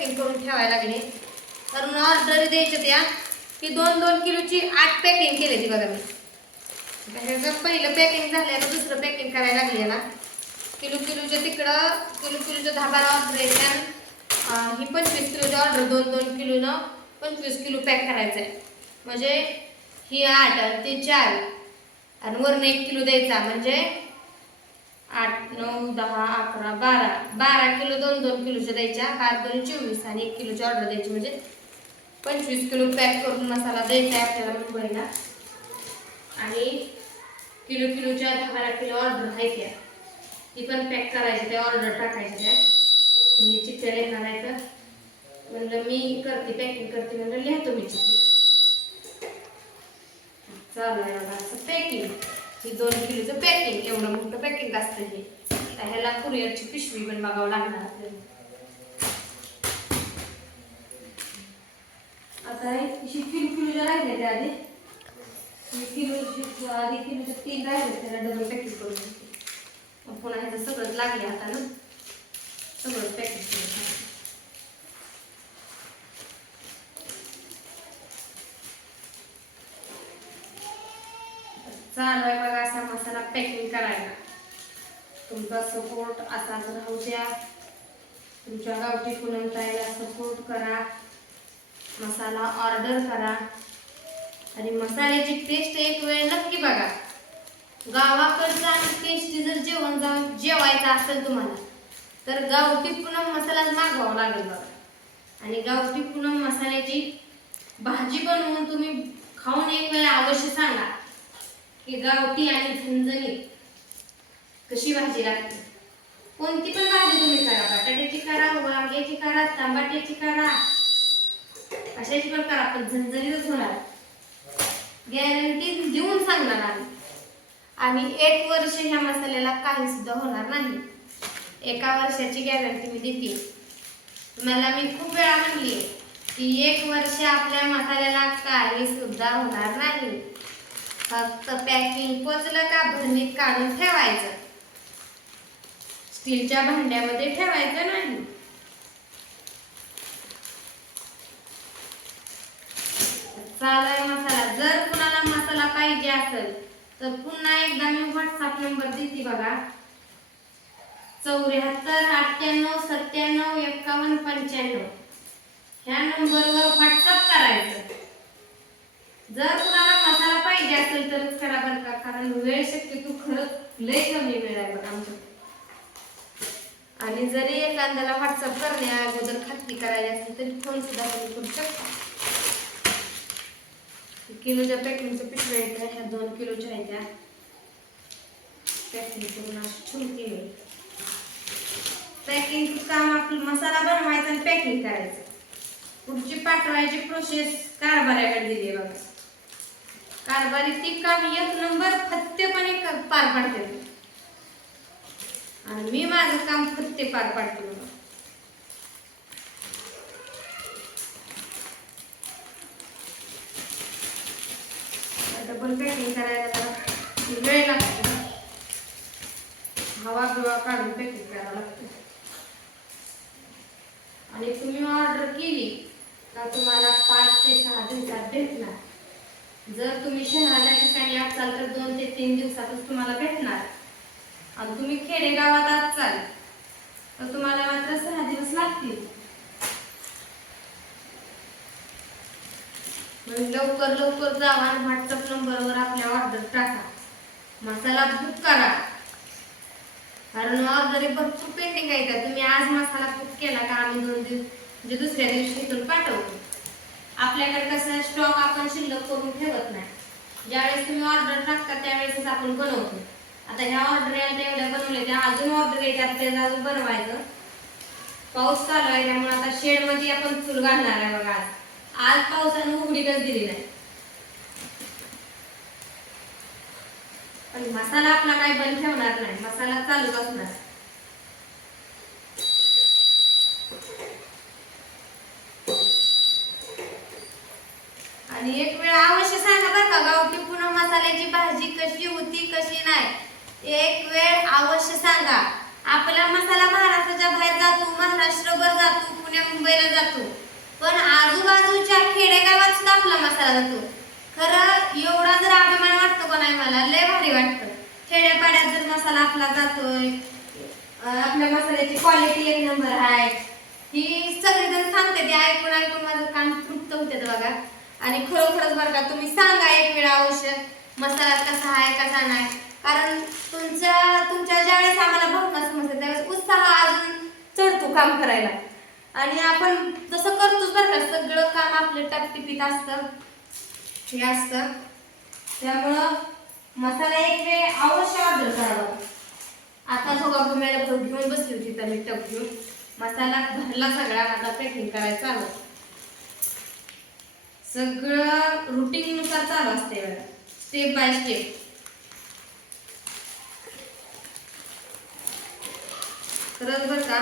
Packing करून ठेवायला लागले. कारण ऑर्डर द्यायच्या त्या. की दोन दोन किलोची आठ पॅकिंग केली ती बघा मी. ह्याचं पहिलं पॅकिंग झालं तर दुसरं पॅकिंग करायला लागली ना. किलो किलोच्या तिकडं किलो किलोच्या दहा बारा ऑर्डर येतात ही पंचवीस किलोची ऑर्डर दोन दोन किलोनं पंचवीस किलो पॅक करायचं आहे म्हणजे ही आठ ते चार. आणि वरून एक किलो द्यायचा. म्हणजे आठ नऊ दहा अकरा बारा. बारा किलो दोन दोन किलोच्या द्यायच्या. पाच दोन चोवीस आणि एक किलोची ऑर्डर द्यायची. म्हणजे पंचवीस किलो पॅक करून मसाला द्यायचा आहे आपल्याला मुंबईला. आणि किलो किलोच्या दहा बारा किलो ऑर्डर आहे त्या. ती पण पॅक करायची त्या ऑर्डर टाकायची त्या. मी चिठ्ठ्या लिहिणार आहे तर. म्हणलं मी करते पॅकिंग करते. म्हणलं लिहितो मी चिठ्ठी. चालू आहे बघा असं पॅकिंग. ही दोन किलोचं पॅकिंग. एवढं मोठं पॅकिंग असतं हे. आता ह्याला कुरिअरची पिशवी पण बघावं लागणार. आता हे अशी किलो ज्या राहिले त्या आधी. किलो आधी किलोच्या तीन राहिले त्याला डबल पॅकिंग करून घेते पुन्हा ह्याचं सगळंच लागले आता ना. सगळंच पॅकिंग करून टाकते. चालू आहे बघा असा मसाला पॅकिंग करायला. तुमचा सपोर्ट असाच राहू द्या. तुमच्या गावठी पुनमताईला सपोर्ट करा. मसाला ऑर्डर करा. आणि मसाल्याची टेस्ट एक वेळ नक्की बघा. गावाकडचं आणि टेस्टी जर जेवण जाऊन जेवायचं असेल तुम्हाला तर गावठी पुनम मसालाच मागवावा लागेल बघा. आणि गावठी पुनम मसाल्याची भाजी बनवून तुम्ही खाऊन एक वेळा अवश्य सांगा की गावठी आणि झणझणीत कशी भाजी लागते? कोणती पण भाजी तुम्ही करा. बटाट्याची करा वांग्याची करा तांबाट्याची करा. अशाची पण करा. पण झणझणीतच होणार. गॅरंटी देऊन सांगणार आम्ही. आणि एक वर्ष ह्या मसाल्याला काही सुद्धा होणार नाही. एका वर्षाची गॅरंटी मी देते. तुम्हाला मी खूप वेळा म्हणली की एक वर्ष आपल्या मसाल्याला काही सुद्धा होणार नाही. फक्त पॅकिंग पोचलं का भरणीत काढून ठेवायचं? स्टीलच्या भांड्यामध्ये ठेवायचं नाही. चालाय मसाला. जर कुणाला मसाला पाहिजे असेल तर पुन्हा एकदा मी व्हॉट्सअप नंबर देते बघा. चौऱ्याहत्तर अठ्ठ्याण्णव सत्त्याण्णव एक्कावन्न पंच्याण्णव. ह्या नंबरवर व्हॉट्सअप करायचं. जर कुणाला मसाला पाहिजे असेल तरच करा बरं का कारण वेळ शक्यतो खरंच लय कमी वेळ आहे बघा आमच्याकडे. आणि जरी एखाद्याला व्हॉट्सअप करण्या अगोदर खात्री करायची असेल तरी फोन सुद्धा तुम्ही करू शकता. किलोच्या पॅकिंगच्या पिशव्या आहेत त्या, ह्या दोन किलोच्या आहेत त्या. पॅकिंग करून अशी ठेवते पॅकिंग काम आपलं मसाला बनवायचा आणि पॅकिंग करायचं. पुढची पाठवायची प्रोसेस कारभाऱ्याकडे दिली आहे बघा. कारभारी ती काम एक नंबर फत्तेपणे पार पाडते आणि मी माझं काम फत्ते पार पाडते बघा डबल पॅकिंग करायला वेळ लागतो. हवा बिवा काढून पॅकिंग करायला लागते. आणि तुम्ही ऑर्डर केली का तुम्हाला पाच ते सहा दिवसात भेटणार? जर तुम्ही शहराच्या ठिकाणी असाल तर दोन ते तीन दिवसातच तुम्हाला भेटणार. आणि तुम्ही खेडेगावात असाल तर तुम्हाला मात्र सहा दिवस लागतील. म्हणजे लवकर लवकर जावा आणि व्हॉट्सअप नंबरवर आपल्या ऑर्डर टाका. मसाला बुक करा. कारण ऑर्डर भरपूर पेंडिंग आहे का? तुम्ही आज मसाला बुक केला का आम्ही दोन दिवस म्हणजे दुसऱ्या दिवशी इथून पाठवतो आपल्याकडे कसं स्टॉक आपण शिल्लक करून ठेवत नाही. ज्यावेळेस तुम्ही ऑर्डर टाकता त्यावेळेसच आपण बनवतो. आता ह्या ऑर्डर एवढ्या तेवढ्या बनवल्या त्या अजून ऑर्डर येतात त्याचं अजून बनवायचं. पाऊस चालू आहे त्यामुळे आता शेडमध्ये आपण चूल घालणार आहे बघा. आज आज पावसानं उघडीकच दिली नाही. पण मसाला आपला काही बंद ठेवणार नाही मसाला चालूच असणार. आणि एक वेळ अवश्य सांगा बरं का गावठी पुन्हा मसाल्याची भाजी कशी होती कशी नाही. एक वेळ अवश्य सांगा. आपला मसाला महाराष्ट्राच्या बाहेर जातो महाराष्ट्रभर जातो पुण्या मुंबईला जातो. पण आजूबाजूच्या खेडेगावात सुद्धा आपला मसाला जातो. खरं एवढा जर अभिमान वाटतो का नाही मला? लय भारी वाटतं. खेड्यापाड्यात जर मसाला आपला जातोय आपल्या मसाल्याची क्वालिटी एक नंबर आहे. ही सगळेजण सांगते ते ऐकून ऐकून माझं काम तृप्त होते बघा. आणि खरोखरच बरं का तुम्ही सांगा एक वेळा अवश्य मसाला कसा आहे कसा नाही. कारण तुमच्या तुमच्या ज्यावेळेस आम्हाला भावना समजते त्यावेळेस उत्साह अजून चढतो काम करायला. आणि आपण तसं करतोच बरं का सगळं काम आपलं टापटिपीत असतं. हे असतं. त्यामुळं मसाला एक वेळ अवश्य ऑर्डर करावा. आता जो बाबा मॅडम घेऊन बसली होती तर मी टप घेऊन मसाला भरला सगळा आता पॅकिंग करायचं चालू. सगळं रुटीननुसार चालू असते स्टेप बाय स्टेप खरंच बरं का?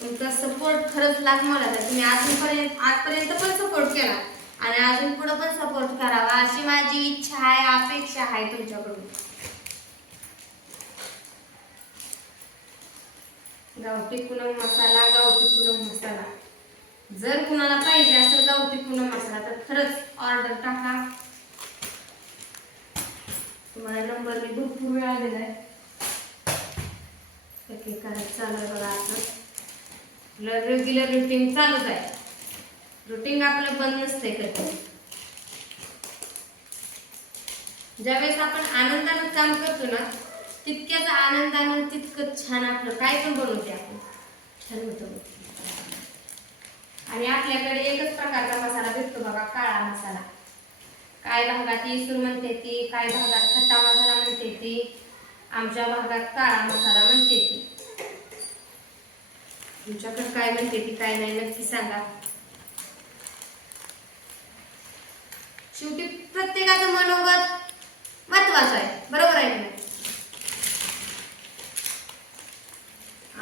तुमचा सपोर्ट खरंच लागणार मला. आहे तुम्ही अजूनपर्यंत आजपर्यंत पण सपोर्ट केला. आणि अजून पुढं पण सपोर्ट करावा अशी माझी इच्छा आहे अपेक्षा आहे तुमच्याकडून. गावठी पुनम मसाला गावठी पुनम मसाला. जर कुणाला पाहिजे असेल गावठी पुनम मसाला तर खरंच ऑर्डर टाका. तुम्हाला नंबर मी भरपूर वेळा दिलाय. पॅकिंग करायचं चालू आहे बघा आपलं. रेग्युलर रुटीन चालूच आहे. रुटीन आपलं बंद नसतंय कधी. ज्यावेळेस आपण आनंदानं काम करतो ना तितक्याच आनंदानं तितकं छान आपलं काय पण बनवते आपण. छान होतं आणि आपल्याकडे एकच प्रकारचा मसाला भेटतो बघा काळा मसाला. काय भागात इसूर म्हणते ती काय भागात खट्टा मसाला म्हणते ती आमच्या भागात काळा मसाला म्हणते ती. तुमच्याकडे काय म्हणते ती काय नाही नक्की सांगा. शेवटी प्रत्येकाचं मनोगत महत्वाचं आहे. बरोबर आहे ना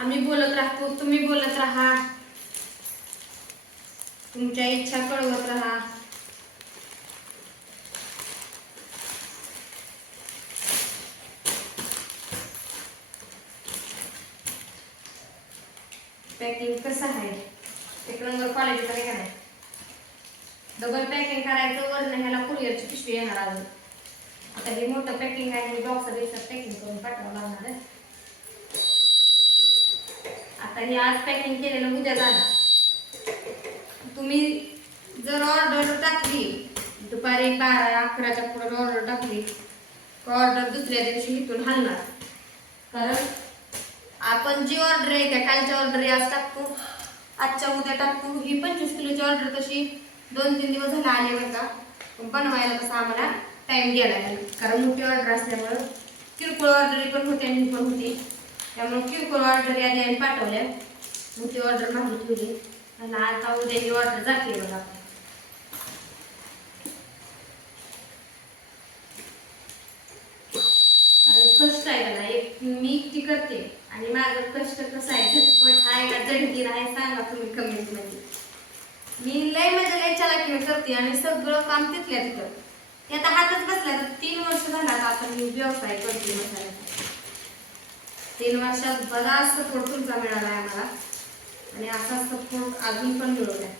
आम्ही बोलत राहतो तुम्ही बोलत राहा. तुमच्या इच्छा कळवत राहा. पॅकिंग कसं आहे? एक नंबर क्वालिटीचं आहे का नाही? डबल पॅकिंग करायचं वरनं ह्याला कुरिअरची पिशवी येणार अजून. आता हे मोठं पॅकिंग आहे हे बॉक्स दिवसात पॅकिंग करून पाठवावं लागणार आहे. आता हे आज पॅकिंग केलेलं उद्या जाणार. तुम्ही जर ऑर्डर टाकली दुपारी बारा अकराच्या पुढे ऑर्डर टाकली ऑर्डर दुसऱ्या दिवशी इथून हलणार. कारण आपण जी ऑर्डर आहे त्या कालच्या ऑर्डर आज टाकतो. आजच्या उद्या टाकतो. ही पंचवीस किलोची ऑर्डर तशी दोन तीन दिवस झाला आली बरं का बनवायला कसं आम्हाला टाइम गेला आहे कारण मोठी ऑर्डर असल्यामुळं किरकोळ ऑर्डर पण होते आणि पण होती. त्यामुळे किरकोळ ऑर्डर आली आणि पाठवल्या. मोठी ऑर्डर मागून ठेवली. आणि आता उद्या ही ऑर्डर जाते बघा. आपण. कष्ट आहे का नाही? मी ती करते. आणि माझं कष्ट कसं आहे झटपट आहे का जडगीर आहे सांगा तुम्ही कमेंटमध्ये. मी लय म्हणजे लय चलाकीने करते आणि सगळं काम तिथल्या तिथं. ते आता हातच बसला तर तीन वर्ष झाला आता आपण मी व्यवसाय करते मसाल्याचा तीन वर्षात बराच सपोर्ट तुमचा मिळाला आहे मला आणि असा सपोर्ट अजून पण मिळवलाय.